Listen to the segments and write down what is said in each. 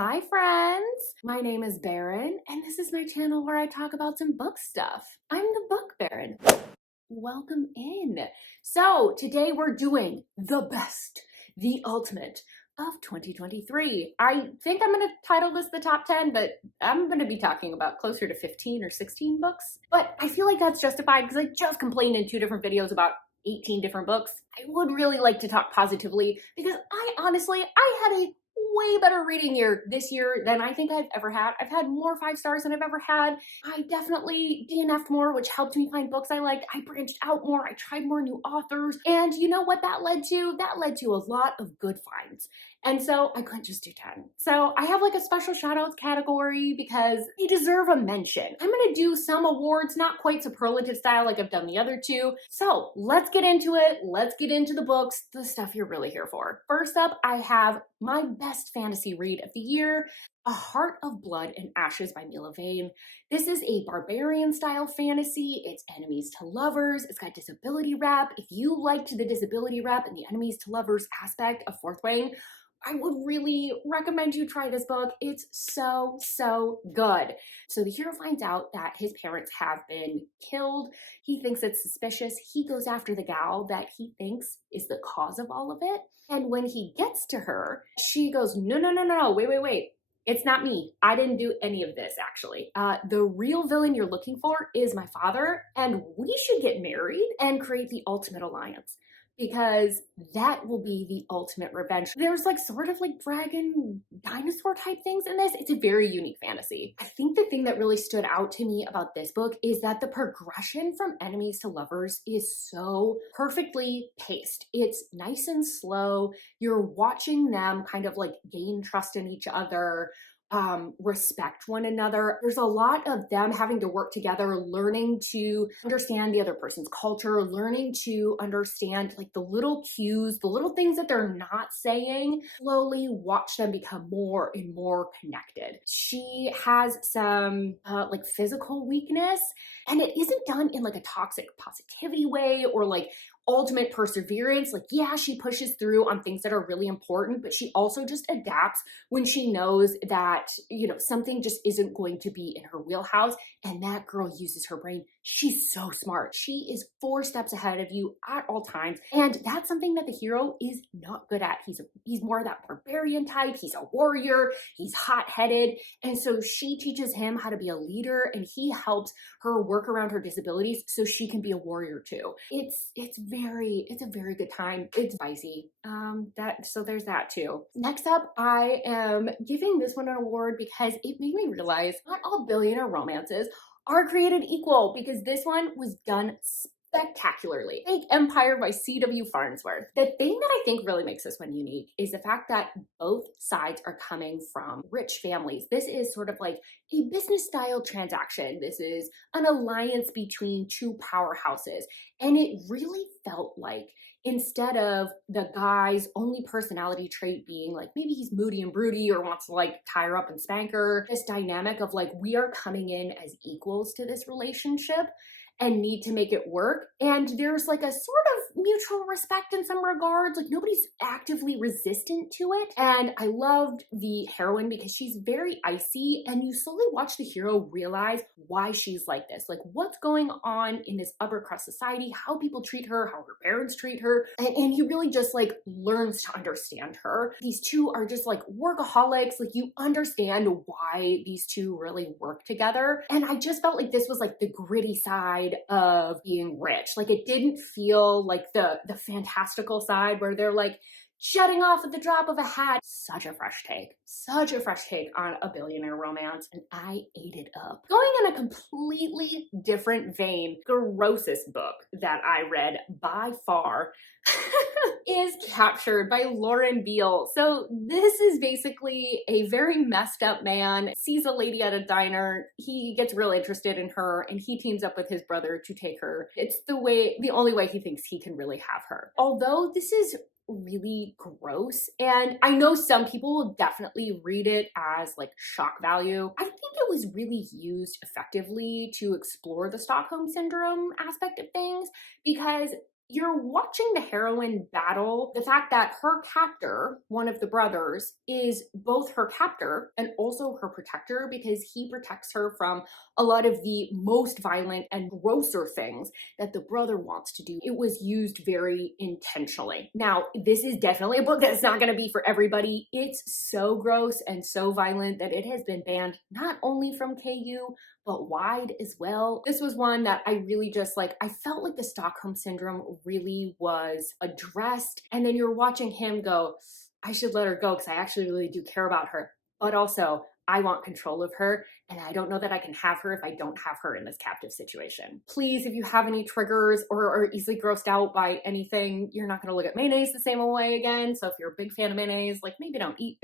Hi friends! My name is Baron, and this is my channel where I talk about some book stuff. I'm the Book Baron. Welcome in. So today we're doing the best, the ultimate of 2023. I think I'm going to title this the top 10, but I'm going to be talking about closer to 15 or 16 books. But I feel like that's justified because I just complained in 2 different videos about 18 different books. I would really like to talk positively because I had a way better reading year this year than I think I've ever had. I've had more 5 stars than I've ever had. I definitely DNF'd more, which helped me find books I liked. I branched out more. I tried more new authors. And you know what that led to? That led to a lot of good finds. And so I couldn't just do 10. So I have like a special shout outs category because they deserve a mention. I'm going to do some awards, not quite superlative style like I've done the other 2. So let's get into it. Let's get into the books, the stuff you're really here for. First up, I have my best fantasy read of the year, A Heart of Blood and Ashes by Mila Vane. This is a barbarian style fantasy. It's enemies to lovers. It's got disability rep. If you liked the disability rep and the enemies to lovers aspect of Fourth Wing, I would really recommend you try this book. It's so good. So the hero finds out that his parents have been killed. He thinks it's suspicious. He goes after the gal that he thinks is the cause of all of it. And when he gets to her, she goes, no, wait. It's not me. I didn't do any of this, actually. The real villain you're looking for is my father, and we should get married and create the ultimate alliance, because that will be the ultimate revenge. There's like sort of like dragon dinosaur type things in this. It's a very unique fantasy. I think the thing that really stood out to me about this book is that the progression from enemies to lovers is so perfectly paced. It's nice and slow. You're watching them kind of like gain trust in each other, respect one another. There's a lot of them having to work together, learning to understand the other person's culture, learning to understand like the little cues, the little things that they're not saying. Slowly watch them become more and more connected. She has some like physical weakness, and it isn't done in like a toxic positivity way or like ultimate perseverance. Like, yeah, she pushes through on things that are really important, but she also just adapts when she knows that, something just isn't going to be in her wheelhouse. And that girl uses her brain. She's so smart. She is 4 steps ahead of you at all times. And that's something that the hero is not good at. He's more that barbarian type. He's a warrior. He's hot-headed. And so she teaches him how to be a leader, and he helps her work around her disabilities so she can be a warrior too. It's a very good time. It's spicy. So there's that too. Next up, I am giving this one an award because it made me realize not all billionaire romances are created equal, because this one was done spectacularly. Fake Empire by C.W. Farnsworth. The thing that I think really makes this one unique is the fact that both sides are coming from rich families. This is sort of like a business style transaction. This is an alliance between 2 powerhouses. And it really felt like, instead of the guy's only personality trait being like maybe he's moody and broody or wants to like tie her up and spank her, this dynamic of like we are coming in as equals to this relationship and need to make it work. And there's like a sort of mutual respect in some regards. Like nobody's actively resistant to it. And I loved the heroine because she's very icy, and you slowly watch the hero realize why she's like this. Like what's going on in this upper crust society, how people treat her, how her parents treat her. And he really just like learns to understand her. These 2 are just like workaholics. Like you understand why these 2 really work together. And I just felt like this was like the gritty side of being rich. Like it didn't feel like the fantastical side where they're like jetting off at the drop of a hat. Such a fresh take on a billionaire romance, and I ate it up. Going in a completely different vein, grossest book that I read by far is Captured by Lauren Beale. So this is basically a very messed up man, sees a lady at a diner, he gets real interested in her, and he teams up with his brother to take her. It's the only way he thinks he can really have her. Although this is really gross, and I know some people will definitely read it as like shock value. I think it was really used effectively to explore the Stockholm Syndrome aspect of things, because You're watching the heroine battle the fact that her captor, one of the brothers, is both her captor and also her protector because he protects her from a lot of the most violent and grosser things that the brother wants to do. It was used very intentionally. Now, this is definitely a book that's not going to be for everybody. It's so gross and so violent that it has been banned not only from KU, but wide as well. This was one that I really just like, I felt like the Stockholm Syndrome really was addressed. And then you're watching him go, I should let her go because I actually really do care about her. But also, I want control of her, and I don't know that I can have her if I don't have her in this captive situation. Please, if you have any triggers or are easily grossed out by anything, you're not gonna look at mayonnaise the same way again. So if you're a big fan of mayonnaise, like maybe don't eat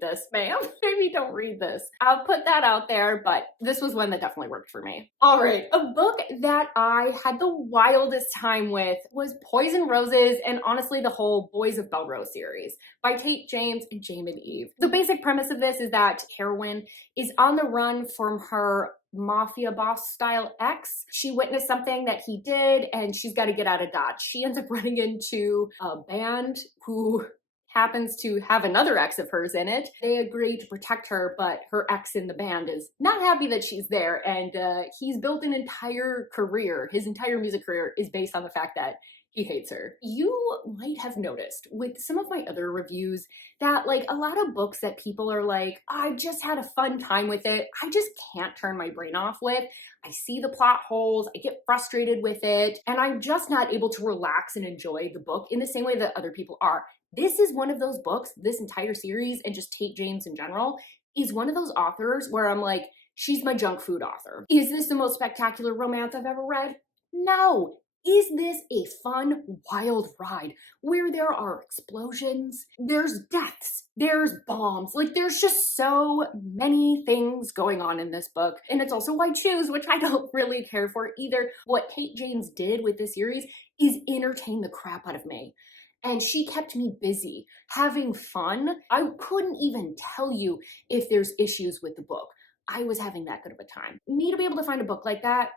this, ma'am. Maybe don't read this. I'll put that out there, but this was one that definitely worked for me. All right, a book that I had the wildest time with was Poison Roses, and honestly the whole Boys of Belrose series by Tate James and Jamin Eve. The basic premise of this is that heroine is on the run from her mafia boss style ex. She witnessed something that he did and she's got to get out of Dodge. She ends up running into a band who happens to have another ex of hers in it. They agree to protect her, but her ex in the band is not happy that she's there, and he's built an entire career. His entire music career is based on the fact that he hates her. You might have noticed with some of my other reviews that like a lot of books that people are like, I just had a fun time with it. I just can't turn my brain off with. I see the plot holes, I get frustrated with it, and I'm just not able to relax and enjoy the book in the same way that other people are. This is one of those books, this entire series, and just Tate James in general, is one of those authors where I'm like, she's my junk food author. Is this the most spectacular romance I've ever read? No. Is this a fun, wild ride where there are explosions, there's deaths, there's bombs, like there's just so many things going on in this book. And it's also white shoes, which I don't really care for either. What Tate James did with this series is entertain the crap out of me. And she kept me busy, having fun. I couldn't even tell you if there's issues with the book. I was having that good of a time. Me to be able to find a book like that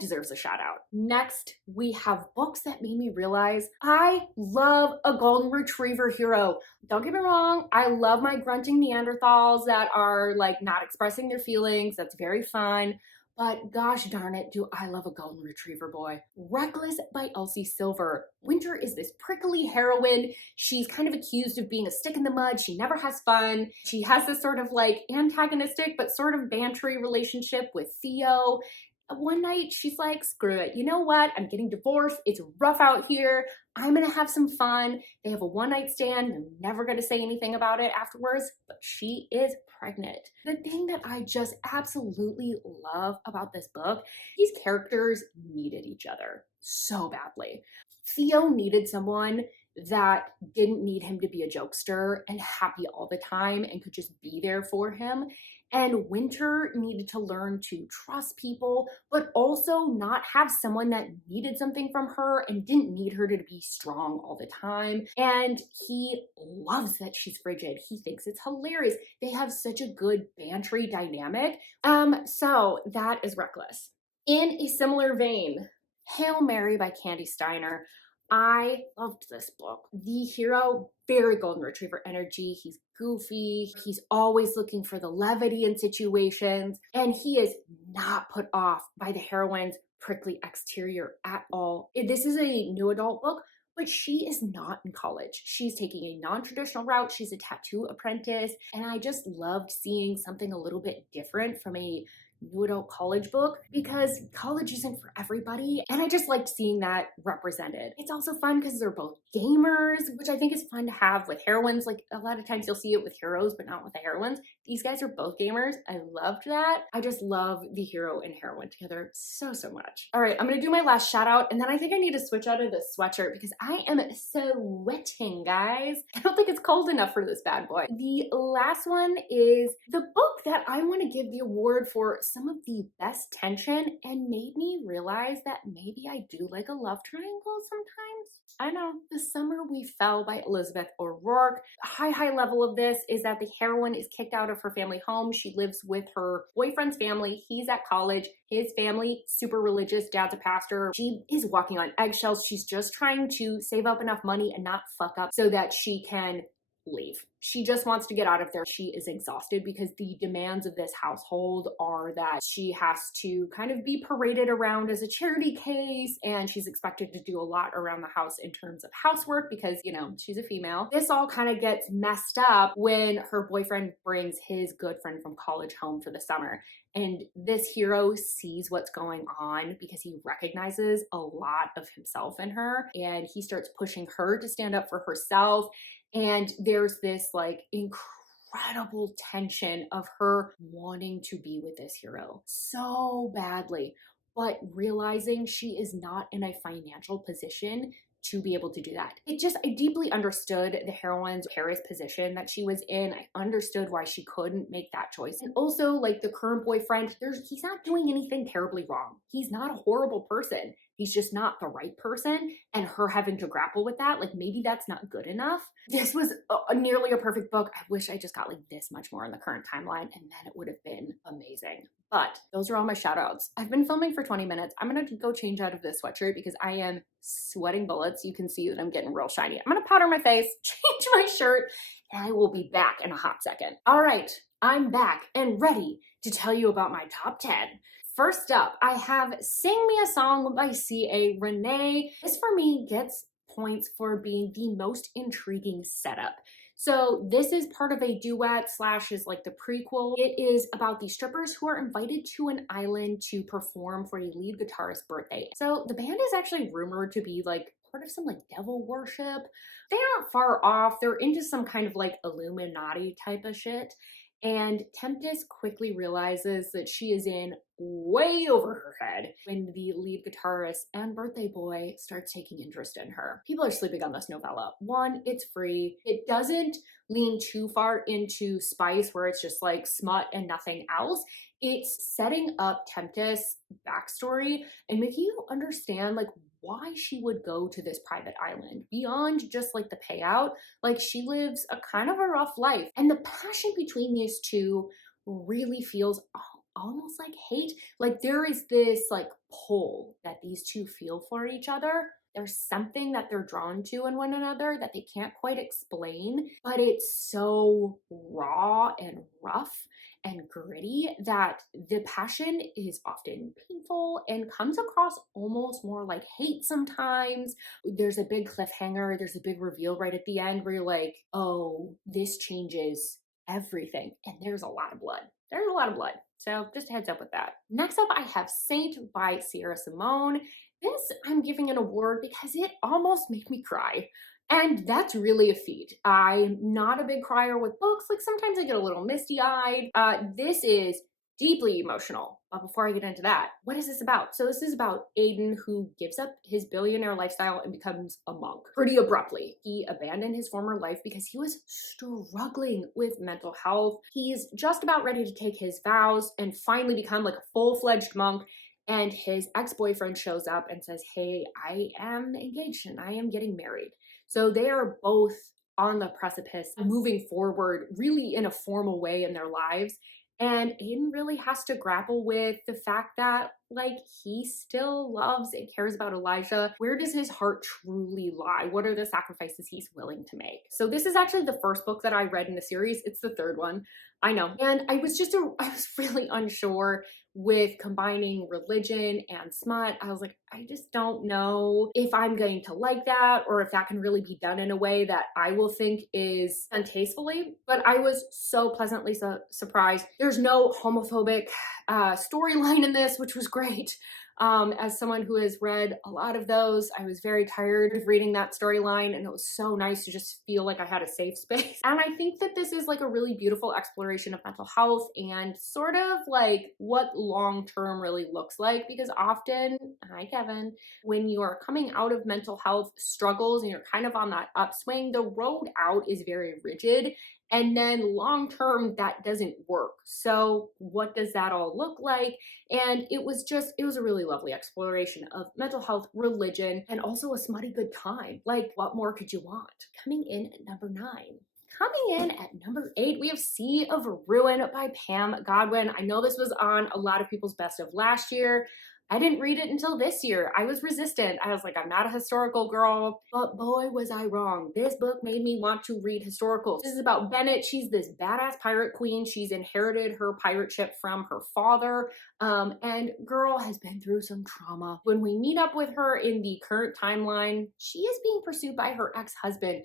deserves a shout out. Next, we have books that made me realize I love a golden retriever hero. Don't get me wrong, I love my grunting Neanderthals that are like not expressing their feelings. That's very fun. But gosh darn it, do I love a golden retriever boy. Reckless by Elsie Silver. Winter is this prickly heroine. She's kind of accused of being a stick in the mud. She never has fun. She has this sort of like antagonistic but sort of bantery relationship with Theo. One night she's like, screw it. You know what? I'm getting divorced. It's rough out here. I'm going to have some fun. They have a one-night stand. They're never going to say anything about it afterwards, but she is pregnant. The thing that I just absolutely love about this book, these characters needed each other so badly. Theo needed someone that didn't need him to be a jokester and happy all the time and could just be there for him. And Winter needed to learn to trust people, but also not have someone that needed something from her and didn't need her to be strong all the time. And he loves that she's frigid. He thinks it's hilarious. They have such a good bantery dynamic. So that is Reckless. In a similar vein, Hail Mary by Candy Steiner. I loved this book. The hero, very golden retriever energy. He's goofy. He's always looking for the levity in situations. And he is not put off by the heroine's prickly exterior at all. This is a new adult book, but she is not in college. She's taking a non-traditional route. She's a tattoo apprentice. And I just loved seeing something a little bit different from a new adult college book because college isn't for everybody. And I just liked seeing that represented. It's also fun because they're both gamers, which I think is fun to have with heroines. Like a lot of times you'll see it with heroes, but not with the heroines. These guys are both gamers. I loved that. I just love the hero and heroine together so much. All right, I'm gonna do my last shout out and then I think I need to switch out of this sweatshirt because I am sweating, guys. I don't think it's cold enough for this bad boy. The last one is the book that I want to give the award for some of the best tension and made me realize that maybe I do like a love triangle sometimes. I know. The Summer We Fell by Elizabeth O'Rourke. A high level of this is that the heroine is kicked out of her family home. She lives with her boyfriend's family. He's at college. His family, super religious. Dad's a pastor. She is walking on eggshells. She's just trying to save up enough money and not fuck up so that she can leave. She just wants to get out of there. She is exhausted because the demands of this household are that she has to kind of be paraded around as a charity case, and she's expected to do a lot around the house in terms of housework because, you know, she's a female. This all kind of gets messed up when her boyfriend brings his good friend from college home for the summer. And this hero sees what's going on because he recognizes a lot of himself in her, and he starts pushing her to stand up for herself. And there's this like incredible tension of her wanting to be with this hero so badly, but realizing she is not in a financial position to be able to do that. I deeply understood the heroine's precarious position that she was in. I understood why she couldn't make that choice. And also, like, the current boyfriend, he's not doing anything terribly wrong. He's not a horrible person. He's just not the right person, and her having to grapple with that, like, maybe that's not good enough. This was nearly a perfect book. I wish I just got like this much more in the current timeline, and then it would have been amazing. But those are all my shout outs. I've been filming for 20 minutes. I'm gonna go change out of this sweatshirt because I am sweating bullets. You can see that I'm getting real shiny. I'm gonna powder my face, change my shirt, and I will be back in a hot second. All right, I'm back and ready to tell you about my top 10. First up, I have Sing Me a Song by C.A. Renee. This for me gets points for being the most intriguing setup. So this is part of a duet slash is like the prequel. It is about the strippers who are invited to an island to perform for a lead guitarist's birthday. So the band is actually rumored to be like part of some like devil worship. They aren't far off. They're into some kind of like Illuminati type of shit. And Tempest quickly realizes that she is in way over her head when the lead guitarist and birthday boy starts taking interest in her. People are sleeping on this novella. One, it's free. It doesn't lean too far into spice where it's just like smut and nothing else. It's setting up Tempest's backstory and making you understand like why she would go to this private island beyond just like the payout. Like she lives a kind of a rough life, and the passion between these two really feels almost like hate. Like there is this like pull that these two feel for each other. There's something that they're drawn to in one another that they can't quite explain, but it's so raw and rough and gritty that the passion is often painful and comes across almost more like hate sometimes. There's a big cliffhanger, there's a big reveal right at the end where you're like, oh, this changes everything. And there's a lot of blood. There's a lot of blood. So just a heads up with that. Next up, I have Saint by Sierra Simone. This I'm giving an award because it almost made me cry. And that's really a feat. I'm not a big crier with books. Like sometimes I get a little misty-eyed. This is deeply emotional. But before I get into that, what is this about? So this is about Aiden, who gives up his billionaire lifestyle and becomes a monk pretty abruptly. He abandoned his former life because he was struggling with mental health. He's just about ready to take his vows and finally become like a full-fledged monk. And his ex-boyfriend shows up and says, hey, I am engaged and I am getting married. So they are both on the precipice of moving forward really in a formal way in their lives. And Aiden really has to grapple with the fact that like he still loves and cares about Elijah. Where does his heart truly lie? What are the sacrifices he's willing to make? So this is actually the first book that I read in the series. It's the third one. I know. And I was really unsure with combining religion and smut. I was like, I just don't know if I'm going to like that or if that can really be done in a way that I will think is done tastefully. But I was so pleasantly surprised. There's no homophobic storyline in this, which was great. As someone who has read a lot of those, I was very tired of reading that storyline, and it was so nice to just feel like I had a safe space. And I think that this is like a really beautiful exploration of mental health and sort of like what long-term really looks like, because often, hi Kevin, when you are coming out of mental health struggles and you're kind of on that upswing, the road out is very rigid. And then long term, that doesn't work. So what does that all look like? And it was a really lovely exploration of mental health, religion, and also a smutty good time. Like, what more could you want? Coming in at number 9. Coming in at number 8, we have Sea of Ruin by Pam Godwin. I know this was on a lot of people's best of last year. I didn't read it until this year. I was resistant. I was like, I'm not a historical girl, but boy, was I wrong. This book made me want to read historicals. This is about Bennett. She's this badass pirate queen. She's inherited her pirate ship from her father. And girl has been through some trauma. When we meet up with her in the current timeline, she is being pursued by her ex-husband.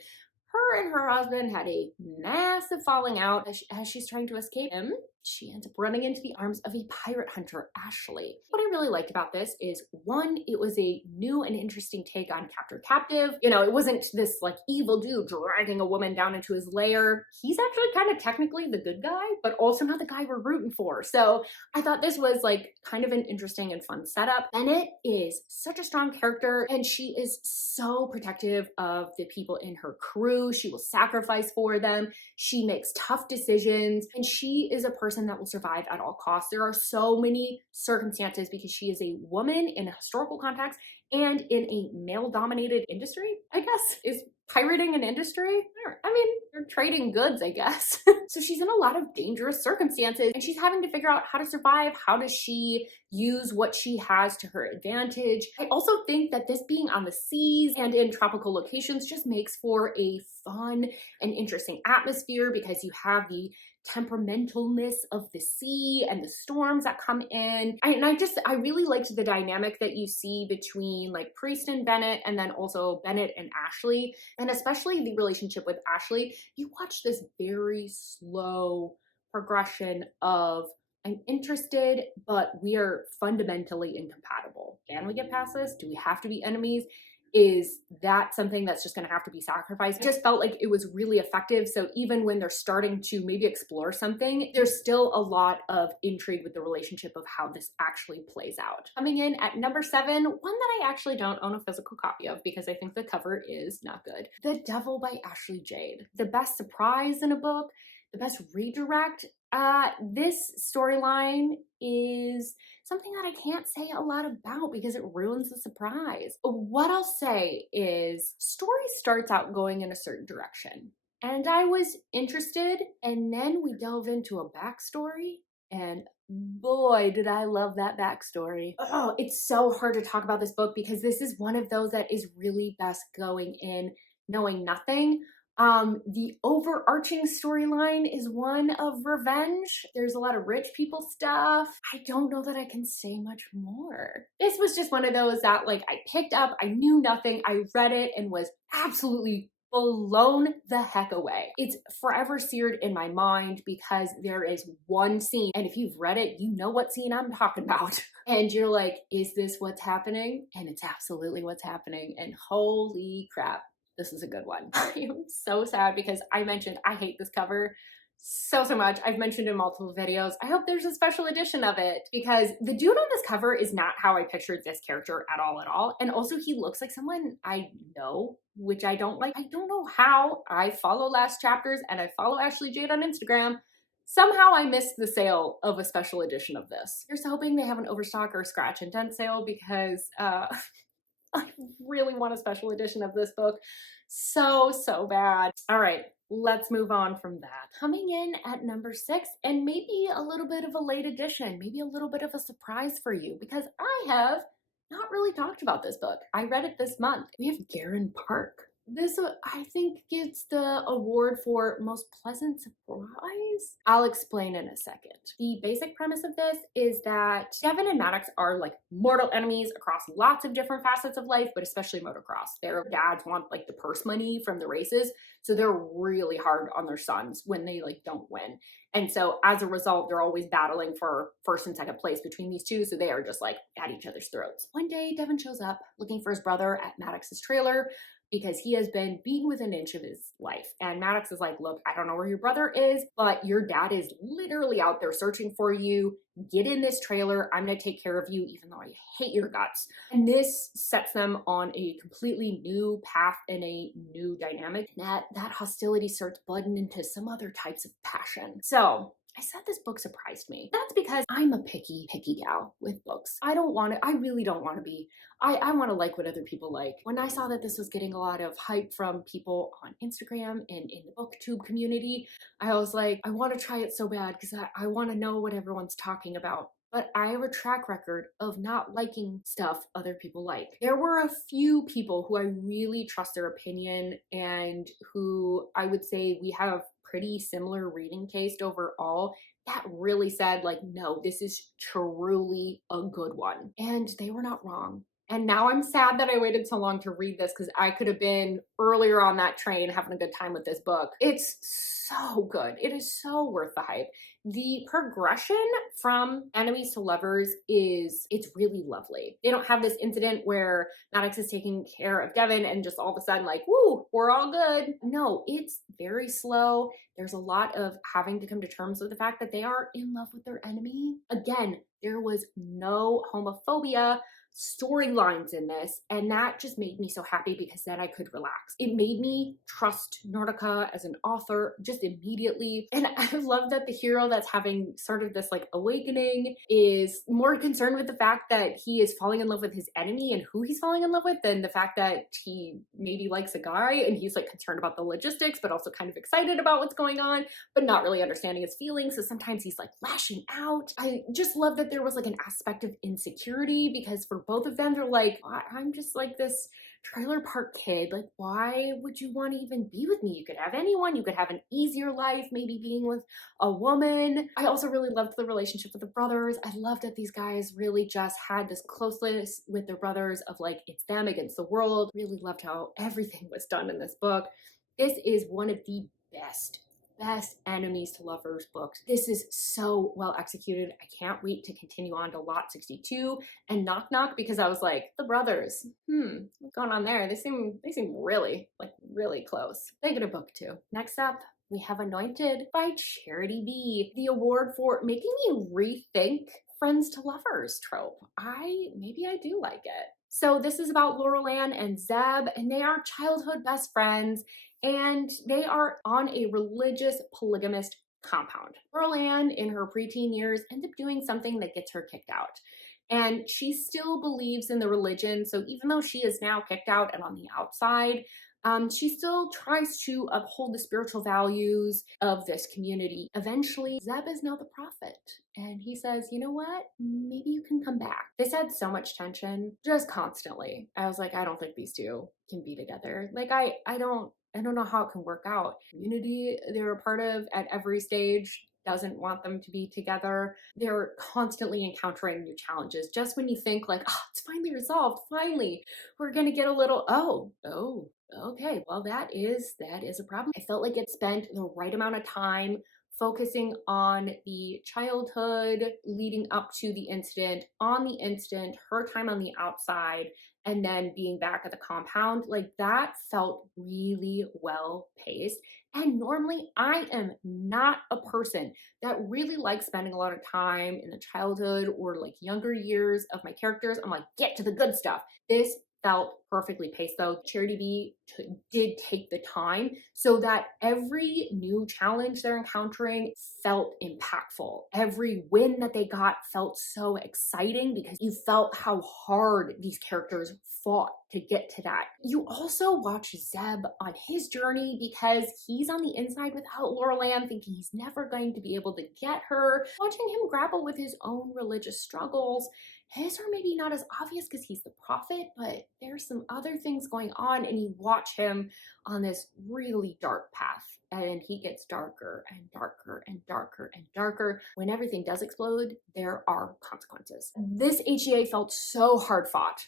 Her and her husband had a massive falling out as she's trying to escape him. She ends up running into the arms of a pirate hunter, Ashley. What I really liked about this is, one, it was a new and interesting take on captor captive. You know, it wasn't this like evil dude dragging a woman down into his lair. He's actually kind of technically the good guy, but also not the guy we're rooting for. So I thought this was like kind of an interesting and fun setup. Bennett is such a strong character, and she is so protective of the people in her crew. She will sacrifice for them. She makes tough decisions, and she is a person that will survive at all costs. There are so many circumstances because she is a woman in a historical context and in a male-dominated industry, I guess. Is pirating an industry? I mean, they're trading goods, I guess. So she's in a lot of dangerous circumstances, and she's having to figure out how to survive. How does she use what she has to her advantage? I also think that this being on the seas and in tropical locations just makes for a fun and interesting atmosphere, because you have the temperamentalness of the sea and the storms that come in. I really liked the dynamic that you see between like Priest and Bennett, and then also Bennett and Ashley, and especially the relationship with Ashley. You watch this very slow progression of, I'm interested, but we are fundamentally incompatible. Can we get past this? Do we have to be enemies? Is that something that's just going to have to be sacrificed? It just felt like it was really effective. So even when they're starting to maybe explore something, there's still a lot of intrigue with the relationship of how this actually plays out. Coming in at number 7, one that I actually don't own a physical copy of because I think the cover is not good. The Devil by Ashley Jade. The best surprise in a book, the best redirect. This storyline is something that I can't say a lot about because it ruins the surprise. What I'll say is, story starts out going in a certain direction, and I was interested, and then we delve into a backstory, and boy, did I love that backstory. Oh, it's so hard to talk about this book because this is one of those that is really best going in knowing nothing. The overarching storyline is one of revenge. There's a lot of rich people stuff. I don't know that I can say much more. This was just one of those that like I picked up, I knew nothing, I read it and was absolutely blown the heck away. It's forever seared in my mind because there is one scene, and if you've read it, you know what scene I'm talking about. And you're like, is this what's happening? And it's absolutely what's happening. And holy crap, this is a good one. I am so sad because I mentioned I hate this cover so much. I've mentioned in multiple videos. I hope there's a special edition of it because the dude on this cover is not how I pictured this character at all. And also he looks like someone I know, which I don't like. I don't know how. I follow Last Chapters and I follow Ashley Jade on Instagram. Somehow I missed the sale of a special edition of this. Here's hoping they have an overstock or scratch and dent sale because I really want a special edition of this book so bad. All right, let's move on from that. Coming in at number 6, and maybe a little bit of a late edition, maybe a little bit of a surprise for you, because I have not really talked about this book. I read it this month. We have Garen Park. This, I think, gets the award for most pleasant surprise. I'll explain in a second. The basic premise of this is that Devin and Maddox are like mortal enemies across lots of different facets of life, but especially motocross. Their dads want like the purse money from the races, so they're really hard on their sons when they like don't win. And so as a result, they're always battling for first and second place between these two, so they are just like at each other's throats. One day, Devin shows up looking for his brother at Maddox's trailer, because he has been beaten within an inch of his life. And Maddox is like, look, I don't know where your brother is, but your dad is literally out there searching for you. Get in this trailer. I'm going to take care of you, even though I hate your guts. And this sets them on a completely new path and a new dynamic. That hostility starts blooding into some other types of passion. So I said this book surprised me. That's because I'm a picky gal with books. I really don't want to be. I want to like what other people like. When I saw that this was getting a lot of hype from people on Instagram and in the booktube community, I was like, I want to try it so bad because I want to know what everyone's talking about. But I have a track record of not liking stuff other people like. There were a few people who I really trust their opinion and who I would say we have pretty similar reading taste overall that really said like, no, this is truly a good one. And they were not wrong. And now I'm sad that I waited so long to read this because I could have been earlier on that train having a good time with this book. It's so good. It is so worth the hype. The progression from enemies to lovers it's really lovely. They don't have this incident where Maddox is taking care of Devin and just all of a sudden like, woo, we're all good. No, it's very slow. There's a lot of having to come to terms with the fact that they are in love with their enemy. Again, there was no homophobia storylines in this, and that just made me so happy because then I could relax. It made me trust Nordica as an author just immediately, and I love that the hero that's having sort of this like awakening is more concerned with the fact that he is falling in love with his enemy and who he's falling in love with than the fact that he maybe likes a guy, and he's like concerned about the logistics but also kind of excited about what's going on but not really understanding his feelings, so sometimes he's like lashing out. I just love that there was like an aspect of insecurity because for both of them, they're like, I'm just like this trailer park kid. Like, why would you want to even be with me? You could have anyone. You could have an easier life, maybe being with a woman. I also really loved the relationship with the brothers. I loved that these guys really just had this closeness with their brothers of like, it's them against the world. Really loved how everything was done in this book. This is one of the best enemies to lovers books. This is so well executed. I can't wait to continue on to Lot 62 and Knock Knock because I was like, the brothers, what's going on there? They seem really close. They get a book too. Next up, we have Anointed by Charity B. The award for making me rethink friends to lovers trope. Maybe I do like it. So this is about Laurel Ann and Zeb, and they are childhood best friends, and they are on a religious polygamist compound. Laurel Ann, in her preteen years, ends up doing something that gets her kicked out. And she still believes in the religion, so even though she is now kicked out and on the outside, she still tries to uphold the spiritual values of this community. Eventually, Zeb is now the prophet, and he says, you know what? Maybe you can come back. This had so much tension, just constantly. I was like, I don't think these two can be together. Like, I don't know how it can work out. Community they're a part of at every stage doesn't want them to be together. They're constantly encountering new challenges. Just when you think like, oh, it's finally resolved, finally, we're gonna get a little, oh, okay, well, that is a problem. I felt like it spent the right amount of time focusing on the childhood leading up to the incident, on the incident, her time on the outside, and then being back at the compound. Like, that felt really well paced. And normally I am not a person that really likes spending a lot of time in the childhood or like younger years of my characters. I'm like, get to the good stuff. This felt perfectly paced though. Charity B did take the time so that every new challenge they're encountering felt impactful. Every win that they got felt so exciting because you felt how hard these characters fought to get to that. You also watch Zeb on his journey because he's on the inside without Laurel Ann, thinking he's never going to be able to get her. Watching him grapple with his own religious struggles. His are maybe not as obvious because he's the prophet, but there's some other things going on, and you watch him on this really dark path, and he gets darker and darker and darker and darker. When everything does explode, there are consequences. This HEA felt so hard fought,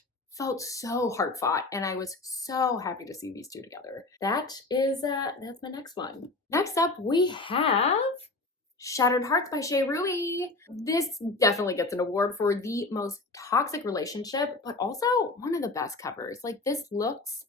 and I was so happy to see these two together. That's my next one. Next up, we have Shattered Hearts by Shea Rui. This definitely gets an award for the most toxic relationship, but also one of the best covers. Like, this looks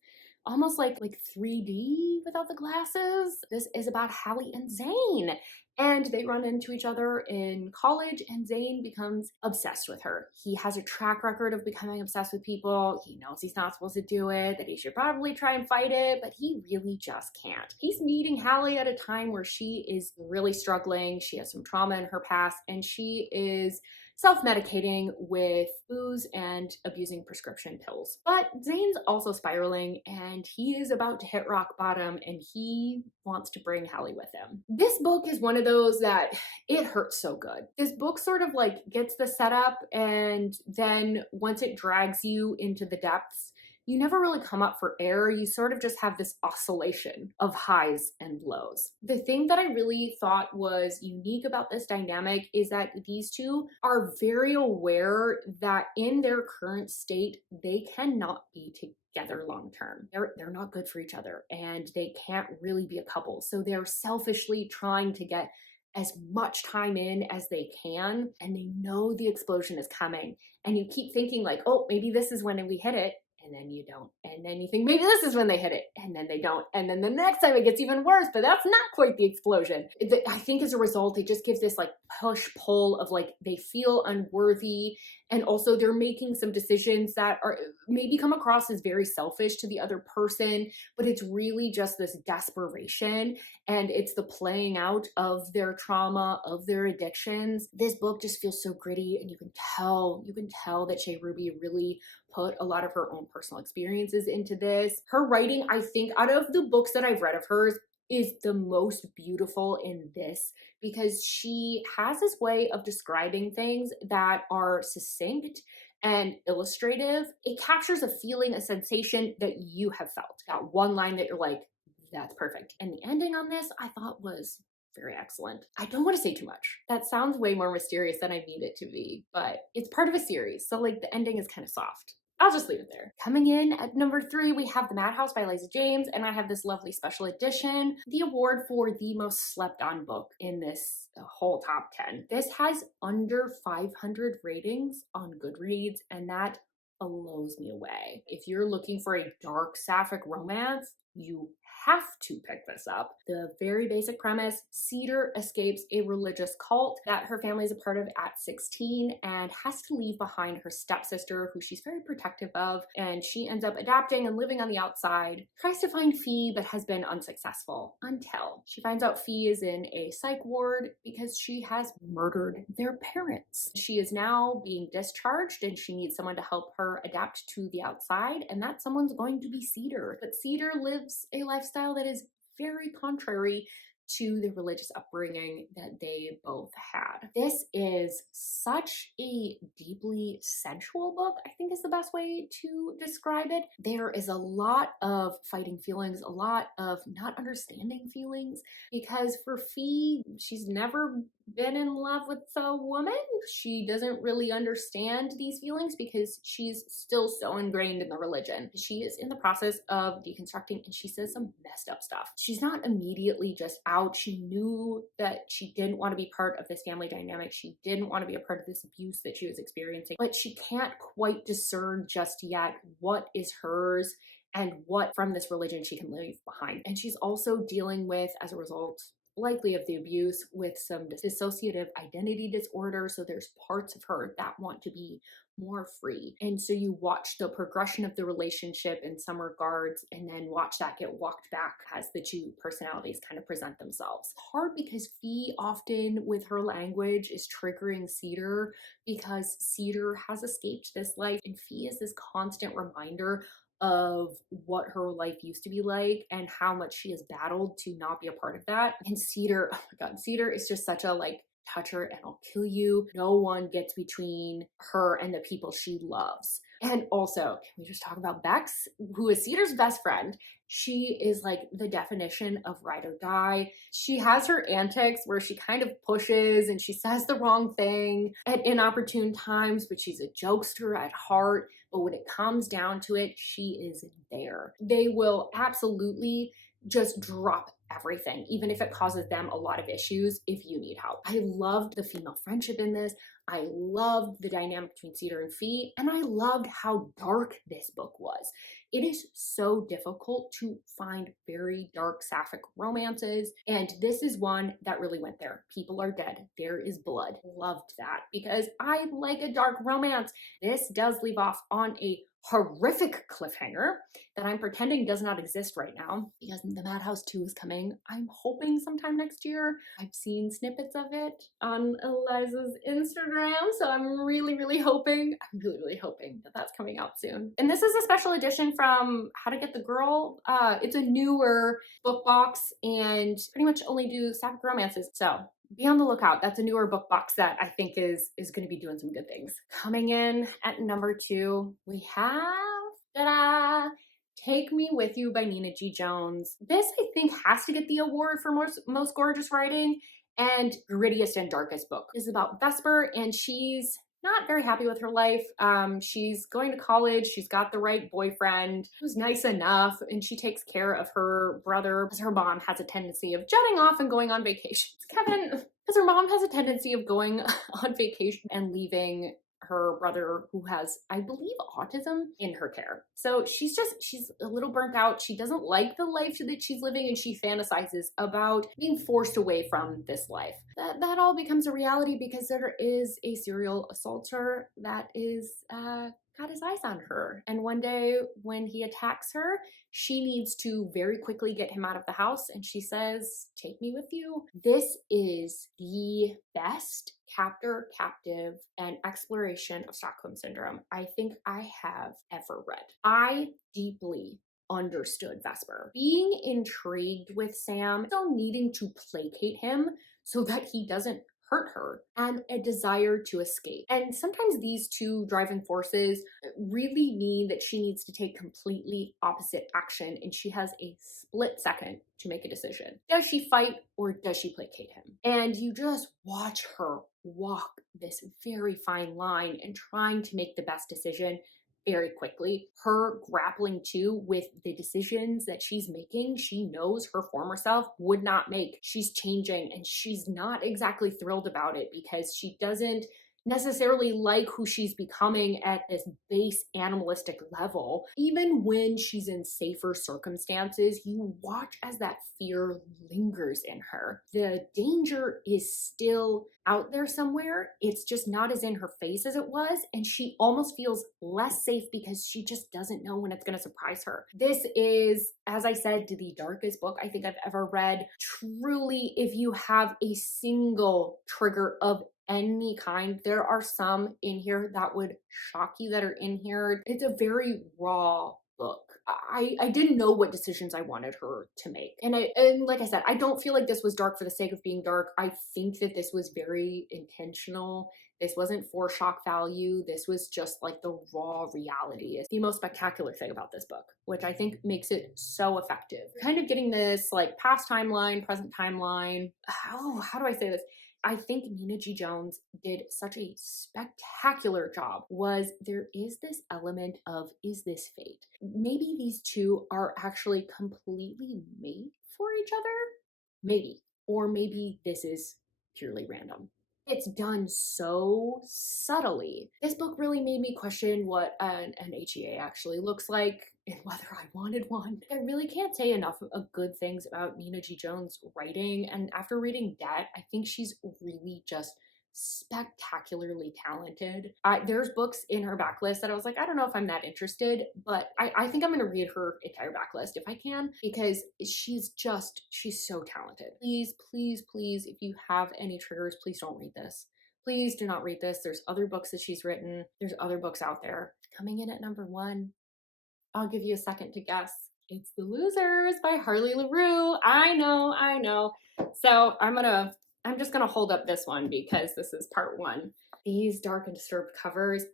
almost like 3D without the glasses. This is about Hallie and Zane. And they run into each other in college, and Zane becomes obsessed with her. He has a track record of becoming obsessed with people. He knows he's not supposed to do it, that he should probably try and fight it, but he really just can't. He's meeting Hallie at a time where she is really struggling. She has some trauma in her past, and she is self-medicating with booze and abusing prescription pills. But Zane's also spiraling, and he is about to hit rock bottom, and he wants to bring Hallie with him. This book is one of those that it hurts so good. This book sort of gets the setup, and then once it drags you into the depths, you never really come up for air. You sort of just have this oscillation of highs and lows. The thing that I really thought was unique about this dynamic is that these two are very aware that in their current state, they cannot be together long term. They're not good for each other, and they can't really be a couple. So they're selfishly trying to get as much time in as they can, and they know the explosion is coming. And you keep thinking oh, maybe this is when we hit it. And then you don't. And then you think maybe this is when they hit it. And then they don't. And then the next time it gets even worse, but that's not quite the explosion. I think as a result, it just gives this push-pull of they feel unworthy. And also they're making some decisions that are maybe come across as very selfish to the other person, but it's really just this desperation. And it's the playing out of their trauma, of their addictions. This book just feels so gritty, and you can tell that Shea Ruby really put a lot of her own personal experiences into this. Her writing, I think, out of the books that I've read of hers, is the most beautiful in this, because she has this way of describing things that are succinct and illustrative. It captures a feeling, a sensation that you have felt. That one line that you're like, that's perfect. And the ending on this, I thought, was very excellent. I don't want to say too much. That sounds way more mysterious than I need it to be, but it's part of a series, so the ending is kind of soft. I'll just leave it there. Coming in at number 3, we have The Madhouse by Liza James, and I have this lovely special edition, the award for the most slept on book in this whole top 10. This has under 500 ratings on Goodreads, and that blows me away. If you're looking for a dark sapphic romance, you have to pick this up. The very basic premise: Cedar escapes a religious cult that her family is a part of at 16 and has to leave behind her stepsister, who she's very protective of, and she ends up adapting and living on the outside, tries to find Fee but has been unsuccessful until she finds out Fee is in a psych ward because she has murdered their parents. She is now being discharged, and she needs someone to help her adapt to the outside, and that someone's going to be Cedar. But Cedar lives a lifestyle that is very contrary to the religious upbringing that they both had. This is such a deeply sensual book, I think is the best way to describe it. There is a lot of fighting feelings, a lot of not understanding feelings, because for Fee, she's never been in love with a woman. She doesn't really understand these feelings because she's still so ingrained in the religion. She is in the process of deconstructing, and she says some messed up stuff. She's not immediately just out. She knew that she didn't want to be part of this family dynamic. She didn't want to be a part of this abuse that she was experiencing, but she can't quite discern just yet what is hers and what from this religion she can leave behind. And she's also dealing with, as a result, likely of the abuse, with some dissociative identity disorder. So there's parts of her that want to be more free. And so you watch the progression of the relationship in some regards, and then watch that get walked back as the two personalities kind of present themselves. Hard because Fee often with her language is triggering Cedar, because Cedar has escaped this life, and Fee is this constant reminder of what her life used to be like and how much she has battled to not be a part of that. And Cedar, oh my God, Cedar is just such a touch her and I'll kill you. No one gets between her and the people she loves. And also, can we just talk about Bex, who is Cedar's best friend? She is the definition of ride or die. She has her antics where she kind of pushes and she says the wrong thing at inopportune times, but she's a jokester at heart. But when it comes down to it, she is there. They will absolutely just drop everything, even if it causes them a lot of issues, if you need help. I loved the female friendship in this. I loved the dynamic between Cedar and Fee, and I loved how dark this book was. It is so difficult to find very dark sapphic romances, and this is one that really went there. People are dead. There is blood. Loved that because I like a dark romance. This does leave off on a horrific cliffhanger that I'm pretending does not exist right now because the Madhouse 2 is coming. I'm hoping sometime next year. I've seen snippets of it on Eliza's Instagram, so I'm really hoping that that's coming out soon. And this is a special edition from How to Get the Girl. It's a newer book box and pretty much only do sapphic romances. So be on the lookout. That's a newer book box that I think is going to be doing some good things. Coming in at number 2, we have, ta-da, Take Me With You by Nina G. Jones. This, I think, has to get the award for most gorgeous writing and grittiest and darkest book. This is about Vesper, and she's not very happy with her life. She's going to college. She's got the right boyfriend who's nice enough, and she takes care of her brother because her mom has a tendency of jetting off and going on vacations. Kevin, because her mom has a tendency of going on vacation and leaving her brother, who has, I believe, autism, in her care. So she's a little burnt out. She doesn't like the life that she's living, and she fantasizes about being forced away from this life. That all becomes a reality because there is a serial assaulter that is got his eyes on her. And one day when he attacks her, she needs to very quickly get him out of the house, and she says, "Take me with you." This is the best captive and exploration of Stockholm Syndrome I think I have ever read. I deeply understood Vesper. Being intrigued with Sam, still needing to placate him so that he doesn't hurt her, and a desire to escape. And sometimes these two driving forces really mean that she needs to take completely opposite action, and she has a split second to make a decision. Does she fight or does she placate him? And you just watch her walk this very fine line and trying to make the best decision very quickly. Her grappling too with the decisions that she's making, she knows her former self would not make. She's changing and she's not exactly thrilled about it because she doesn't necessarily like who she's becoming at this base animalistic level. Even when she's in safer circumstances, you watch as that fear lingers in her. The danger is still out there somewhere. It's just not as in her face as it was, and she almost feels less safe because she just doesn't know when it's going to surprise her. This is, as I said, the darkest book I think I've ever read. Truly, if you have a single trigger of any kind, there are some in here that would shock you that are in here. It's a very raw book. I didn't know what decisions I wanted her to make. And like I said, I don't feel like this was dark for the sake of being dark. I think that this was very intentional. This wasn't for shock value. This was just like the raw reality. It's the most spectacular thing about this book, which I think makes it so effective. Kind of getting this like past timeline, present timeline. How do I say this? I think Nina G. Jones did such a spectacular job. There is this element of, is this fate? Maybe these two are actually completely made for each other? Maybe. Or maybe this is purely random. It's done so subtly. This book really made me question what an HEA actually looks like and whether I wanted one. I really can't say enough of good things about Nina G. Jones' writing, and after reading Debt, I think she's really just spectacularally talented. There's books in her backlist that I was like, I don't know if I'm that interested, but I think I'm going to read her entire backlist if I can, because she's so talented. Please, if you have any triggers, please don't read this. Please do not read this. There's other books that she's written. There's other books out there. Coming in at number 1, I'll give you a second to guess. It's The Losers by Harley LaRue. I know. So I'm just gonna hold up this one because this is part 1. These dark and disturbed covers,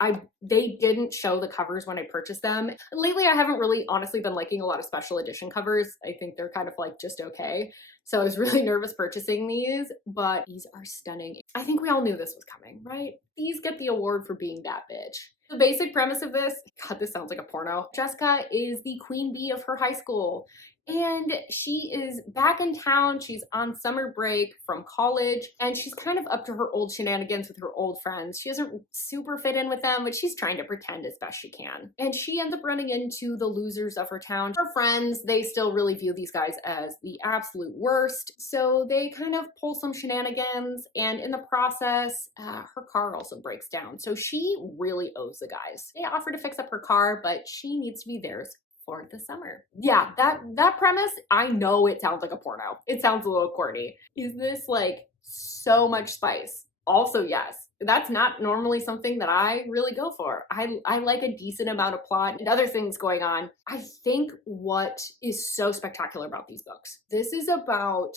they didn't show the covers when I purchased them. Lately, I haven't really honestly been liking a lot of special edition covers. I think they're kind of like just okay. So I was really nervous purchasing these, but these are stunning. I think we all knew this was coming, right? These get the award for being that bitch. The basic premise of this, God, this sounds like a porno. Jessica is the queen bee of her high school. And she is back in town. She's on summer break from college, and she's kind of up to her old shenanigans with her old friends. She doesn't super fit in with them, but she's trying to pretend as best she can. And she ends up running into the losers of her town. Her friends, they still really view these guys as the absolute worst, so they kind of pull some shenanigans, and in the process, her car also breaks down. So she really owes the guys. They offer to fix up her car, but she needs to be theirs for the summer. Yeah, that premise, I know it sounds like a porno. It sounds a little corny. Is this like so much spice? Also, yes. That's not normally something that I really go for. I like a decent amount of plot and other things going on. I think what is so spectacular about these books, this is about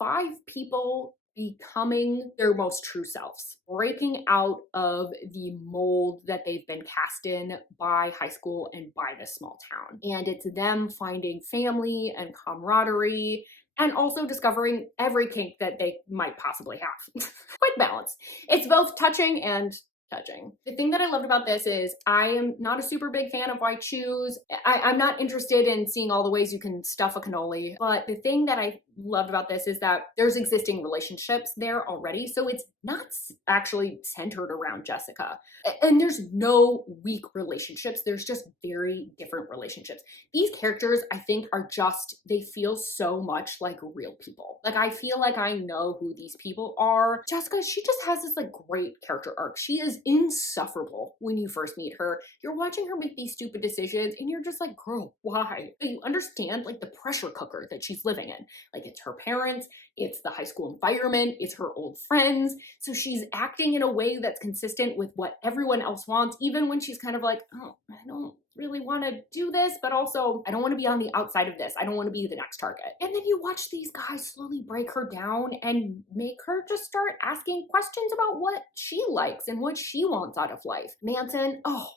5 people becoming their most true selves, breaking out of the mold that they've been cast in by high school and by this small town. And it's them finding family and camaraderie and also discovering every kink that they might possibly have. Quite balanced. It's both touching and touching. The thing that I loved about this is I am not a super big fan of white shoes. I'm not interested in seeing all the ways you can stuff a cannoli, but the thing that I loved about this is that there's existing relationships there already, so it's not actually centered around Jessica. And there's no weak relationships, there's just very different relationships. These characters, I think, are just, they feel so much like real people. Like, I feel like I know who these people are. Jessica, she just has this like great character arc. She is insufferable when you first meet her. You're watching her make these stupid decisions and you're just like, girl, why? But you understand like the pressure cooker that she's living in. Like, it's her parents, it's the high school environment, it's her old friends. So she's acting in a way that's consistent with what everyone else wants, even when she's kind of like, oh, I don't really want to do this, but also I don't want to be on the outside of this. I don't want to be the next target. And then you watch these guys slowly break her down and make her just start asking questions about what she likes and what she wants out of life. Manson, oh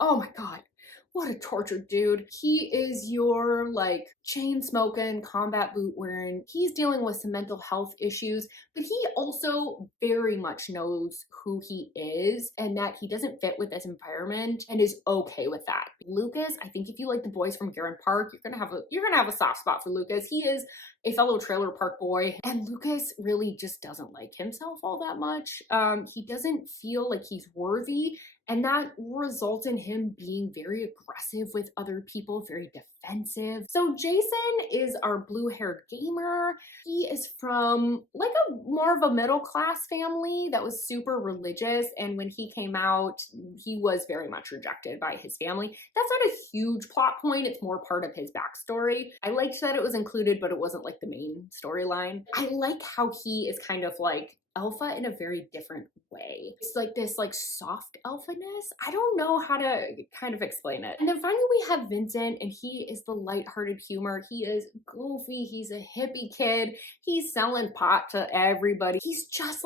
my God. What a tortured dude. He is your like chain smoking, combat boot wearing. He's dealing with some mental health issues, but he also very much knows who he is and that he doesn't fit with this environment and is okay with that. Lucas, I think if you like the boys from Garen Park, you're gonna have a soft spot for Lucas. He is a fellow trailer park boy, and Lucas really just doesn't like himself all that much. He doesn't feel like he's worthy, and that results in him being very aggressive with other people, very defensive. So Jason is our blue-haired gamer. He is from like a more of a middle-class family that was super religious, and when he came out, he was very much rejected by his family. That's not a huge plot point. It's more part of his backstory. I liked that it was included, but it wasn't like the main storyline. I like how he is kind of like alpha in a very different way. It's like this like soft alphaness. I don't know how to kind of explain it. And then finally we have Vincent, and he is the lighthearted humor. He is goofy. He's a hippie kid. He's selling pot to everybody. He's just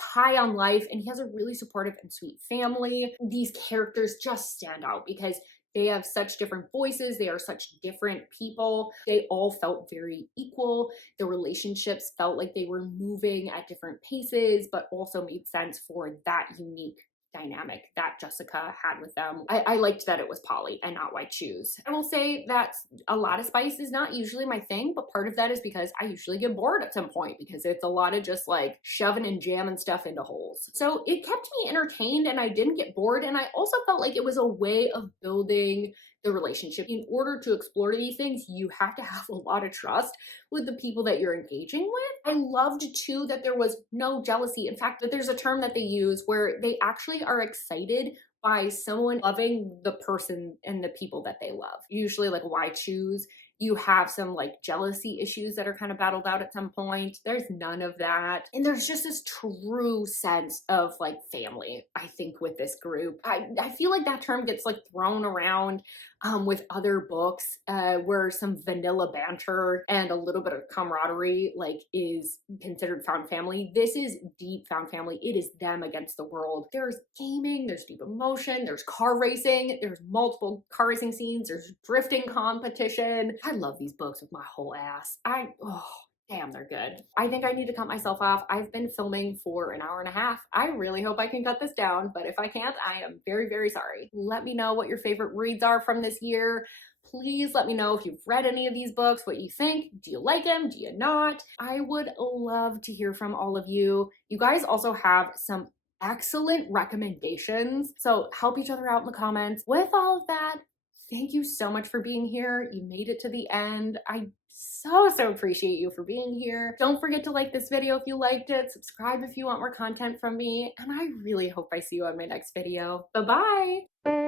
high on life, and he has a really supportive and sweet family. These characters just stand out because they have such different voices. They are such different people. They all felt very equal. The relationships felt like they were moving at different paces, but also made sense for that unique dynamic that Jessica had with them. I liked that it was poly and not white shoes. I will say that a lot of spice is not usually my thing, but part of that is because I usually get bored at some point because it's a lot of just like shoving and jamming stuff into holes. So it kept me entertained and I didn't get bored, and I also felt like it was a way of building the relationship. In order to explore these things, you have to have a lot of trust with the people that you're engaging with. I loved too that there was no jealousy. In fact, that there's a term that they use where they actually are excited by someone loving the person and the people that they love. Usually like why choose? You have some like jealousy issues that are kind of battled out at some point. There's none of that. And there's just this true sense of like family, I think, with this group. I feel like that term gets like thrown around with other books where some vanilla banter and a little bit of camaraderie like is considered found family. This is deep found family. It is them against the world. There's gaming, there's deep emotion, there's car racing, there's multiple car racing scenes, there's drifting competition. I love these books with my whole ass. Damn, they're good. I think I need to cut myself off. I've been filming for an hour and a half. I really hope I can cut this down, but if I can't, I am very, very sorry. Let me know what your favorite reads are from this year. Please let me know if you've read any of these books, what you think. Do you like them? Do you not? I would love to hear from all of you. You guys also have some excellent recommendations, so help each other out in the comments. With all of that, thank you so much for being here. You made it to the end. I so appreciate you for being here. Don't forget to like this video if you liked it, subscribe if you want more content from me, and I really hope I see you on my next video. Bye-bye.